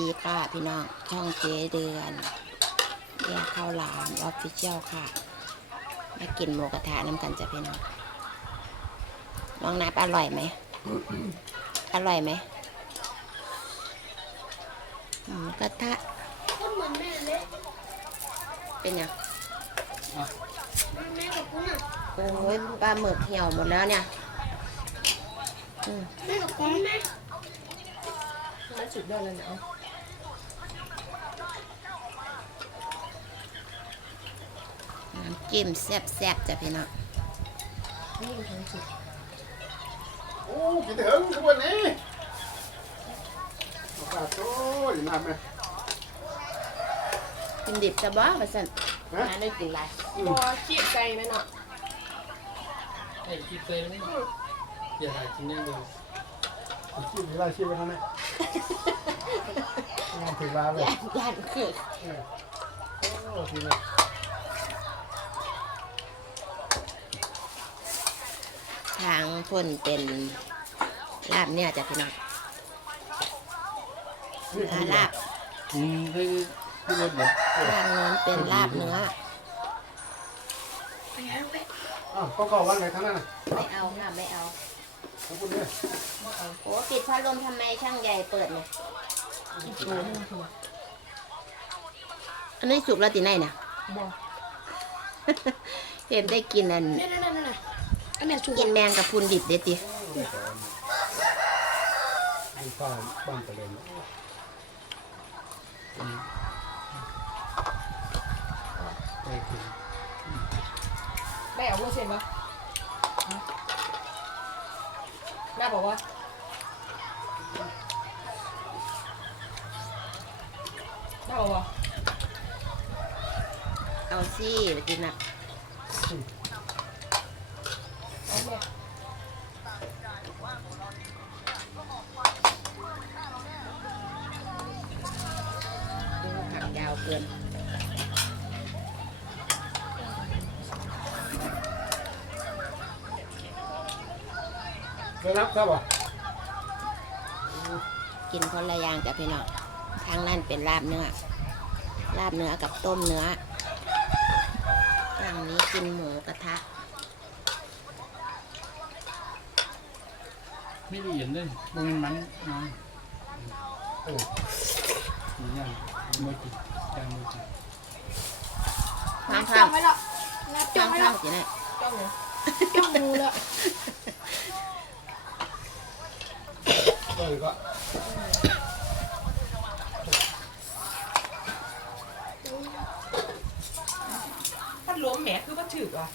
ดีค่ะพี่น้อง ช่องเจเดือนแยกข้าวหลามออฟฟิเชียลค่ะ มากินหมูกระทะน้ำกันจ้ะพี่น้อง น้องนับอร่อยไหม อร่อยไหมหมูกระทะเป็นไงแม่กับคุณอะโอ้ยปลาหมึกเหี่ยวหมดแล้วเนี่ยอืมแม่กับคุณแม่มันสุดยอดเลยเอาะ น้ำจิ้มแซ่บๆจ้ะพี่น้องนี่มันทั้งสุดโอ้กินถึงขบวนนี้โอกาสโต้ยน้ำไหมกินดิบจะบ้ามาสั่นฮะงานได้กินไรพอขี้ใจไหมเนาะไอ้ที่เคยไม่อย่าหากินได้เลยชีพเวลาชีพไปทำไมงานถึงลาเลยย่านคือโอ้ทีนี้ ทางพ่นเป็นลาบเนี่ยจ้ะพี่น้องนี่อ่าลาบอืมที่ที่รถแบบทางโน้นเป็นลาบเนื้ออ้าวต้องเข้าวันไหนทั้งนั้นน่ะไม่เอาค่ะไม่เอาขอบคุณเนี่ยโอ้ปิดพัดลมทำไมช่างใหญ่เปิดเลยอันนี้สุกแล้วตีไหนเนี่ย บอก เห็นได้กินอัน นั่นนั่นนั่น น่ะไอ้แม่ชูกินแมงกับพุนดิบเด็ดดิดูฟ้าบ้านไปเลยนะไปถึงแม่เอาหัวเส้นปะแม่บอกว่าแม่บอกว่าเอาสิไปกินนะ เอาแม่ดูผักยาวเกินได้รับครับบ่กินคนละอย่างจ้ะพี่น้องทางนั้นเป็นลาบเนื้อ ลาบเนื้อกับต้มเนื้อทางนี้กินหมูกระทะ ไม่ได้เห็นเลยมันมันน้อยเออสีย่างโมจิย่างโมจิข้างจ้ข้าองงไว้แล้วนับจ้อข้างงไว้ข้าแล้วงสิเนี่ยจ้องเลยจ้องมูแล้วเออก็พัดล้มแหมคือพัดถืออะ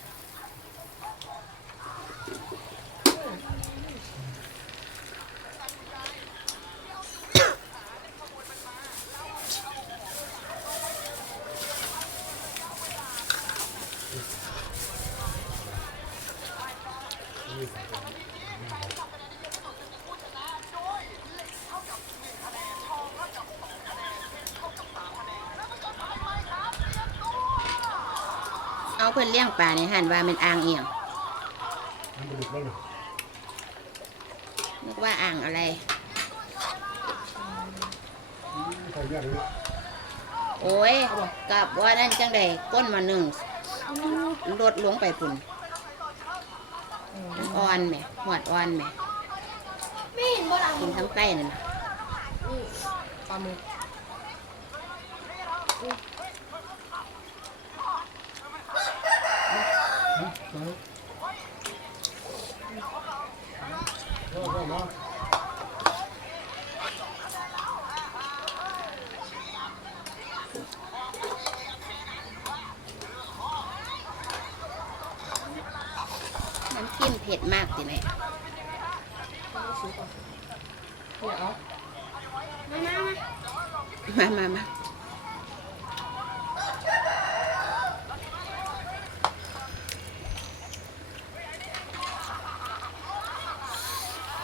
เอาเพื่อนเลี้ยงปลาในหันว่าเป็นอ่างเอียงนึกว่าอ่างอะไร โอ้ยกับว่านั่นจังใดก้นมาหนึ่งลดลวงไปปุ่นอ่อนไหมหวดอ่อนไหมไม่เห็นบ่ล่ะกินทั้งใต้นั่นน่ะนี่ปลาหมึก ก็ก็มา น้ำจิ้มเผ็ดมากสิแม่ไม่สุกอะเนี่ยเอามามามา มามามา เออไม่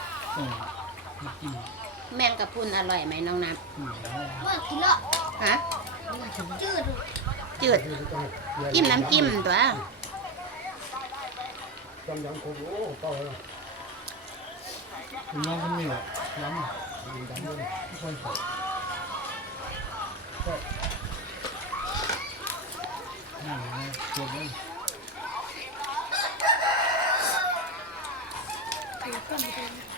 กิน แมงกะพรุนอร่อยไหมน้องนับอืมแล้วเมื่อกินแล้วฮะจืดจืดจิ้มน้ำจิ้มตัวจำยังคงโอ้เป้าเลยน้องคนนี้แหละน้องยิงดำเลยทุกคนใส่นั่นไงเก็บไว้เดี๋ยวก่อนเดี๋ยวตอน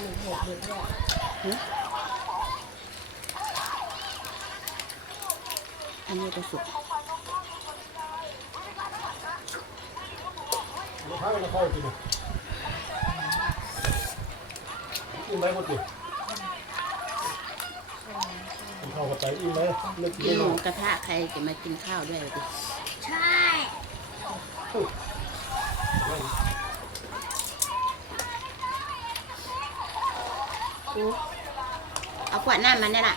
หนึ่งหกเดือนแรกอันนี้ก็สุกมะพร้าวมันเข้ากินอิ่มไหมหมดดิเข้าวกับไปอิ่มไหมเลือกกิกินนหหมูมูกระทะใครจะมากินข้าวด้วยดิใช่ เอาขวดน้ำมาเนี่ยล่ะ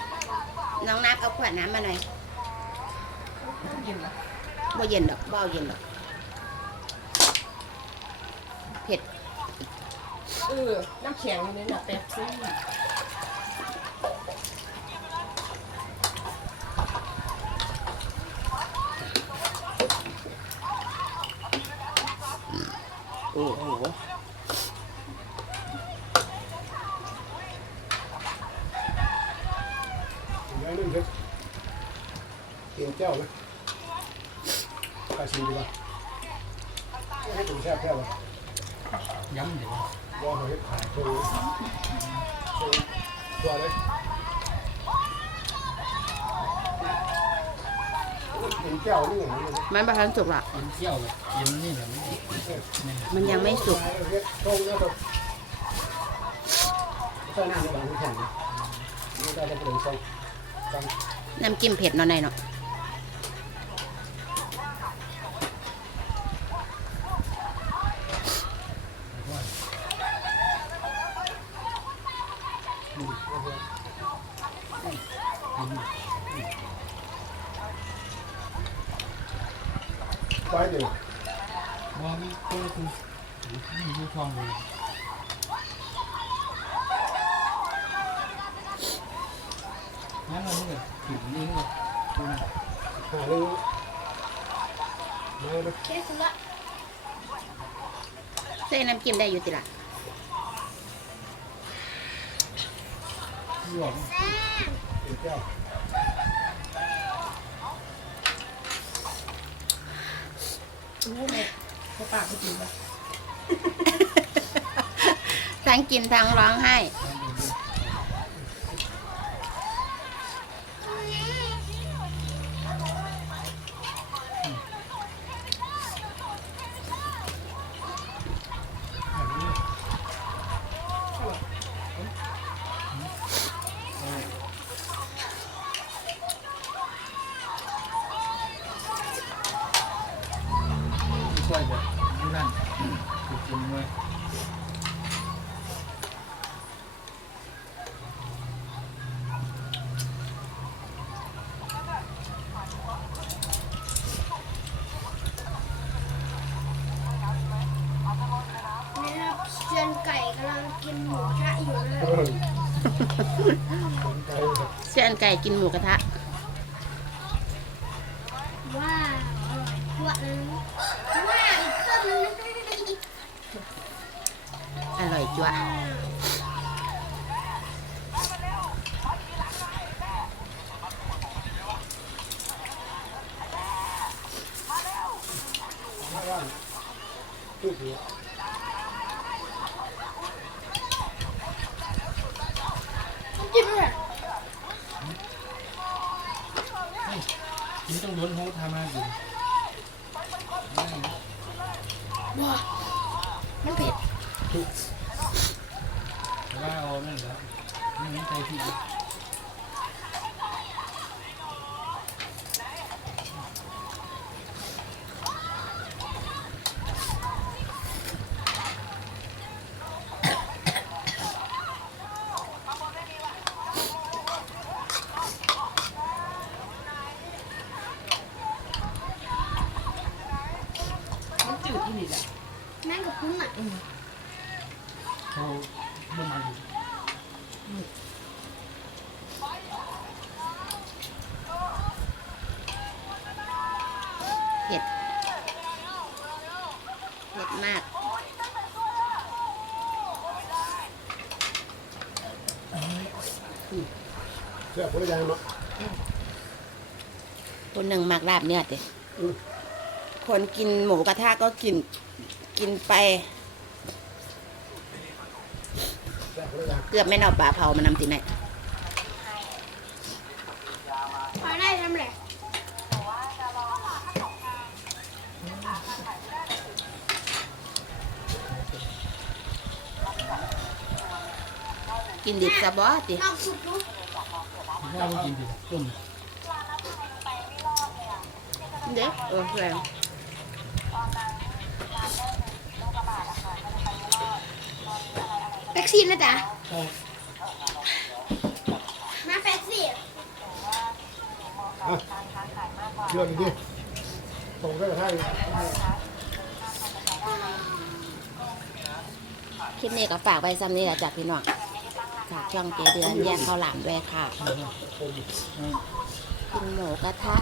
น้องนับเอาขวดน้ำมาหน่อยกินนะบ่เย็นดอกบ่เอาเย็นดอกเผ็ดเออ น้ำแข็งนี่นะแป๊บซี่โอ้โห อย่างนึงเถอะเกี๊ยวเจ้าไหมไปชิมดีกว่าให้ผมแซ่บแค่ไหนย้ำเดี๋ยวว่าหอยขายโชว์โชว์ตัวเลยเห็นแก้วนี่ไงมันประทันสุกหรอกกินเที่ยวเลยกินนี่แหละไม่มันยังไม่สุกตรงนะครับใส่น้ำในบางแผ่นไม่ได้จะเป็นซองกั น้ำจิ้มเผ็ดเนาะนายเนาะไปเลยวว่ามีคนคือนี่ยูทองเลยงั้นเราเนี่ย ถึงนี่เลยหาเรื่องมาเลยเคสละใส่น้ำจิ้มได้อยู่ติล่ะหลวงเห็นแก้วรู้ไหมเขาปากไม่กินปะทั้งกินทั้งร้องไห้ ช่วยแบบนี่นั่นถูกกินด้วย นี่ครับเซียนไก่ กำลังกินหมูกระทะอยู่นะเออสนใจครับเส้นไก่กินหมูกระทะ ว้าวอร่อยทั่วเลยว้าวอีกเครื่องนึงอร่อยจั่ว ไม่ว่างทุกที จิ้มเลย กินต้องล้นเขาทำมาอยู่ว้ามันเผ็ดว่าเอานั่นแหละนี่ใครที่ มันจืดที่นี่แหละ แม่งกับพุ้นอะ เขาไม่มาอยู่ เผ็ด เผ็ดมาก เเสื้อคนละอ ยางเนาะคนหนึ่งมักลาบเนื้อติอืมคนกินหมูกระทะก็กินกินไปเสื้อคนละอย่างเกือบไม่นเอาปลาเผามานำติไหนพอได้ทำแหละกินดิบซะบ่ติ ลองสุกดูข้าวไม่กินดิต้มเด้อเออแรงแป๊กซี่นะจ๊ะข้าวมาแป๊กซี่อะเชื่อดีๆตรงได้กระทั่งคลิปนี้ก็ฝากไว้ซ้ำนี้แหละจ้ะพี่น้อง ฝากช่องเจเดือนแยกข้าวหลามด้วยค่ะข้าวผมอืมกินหมูกระทะ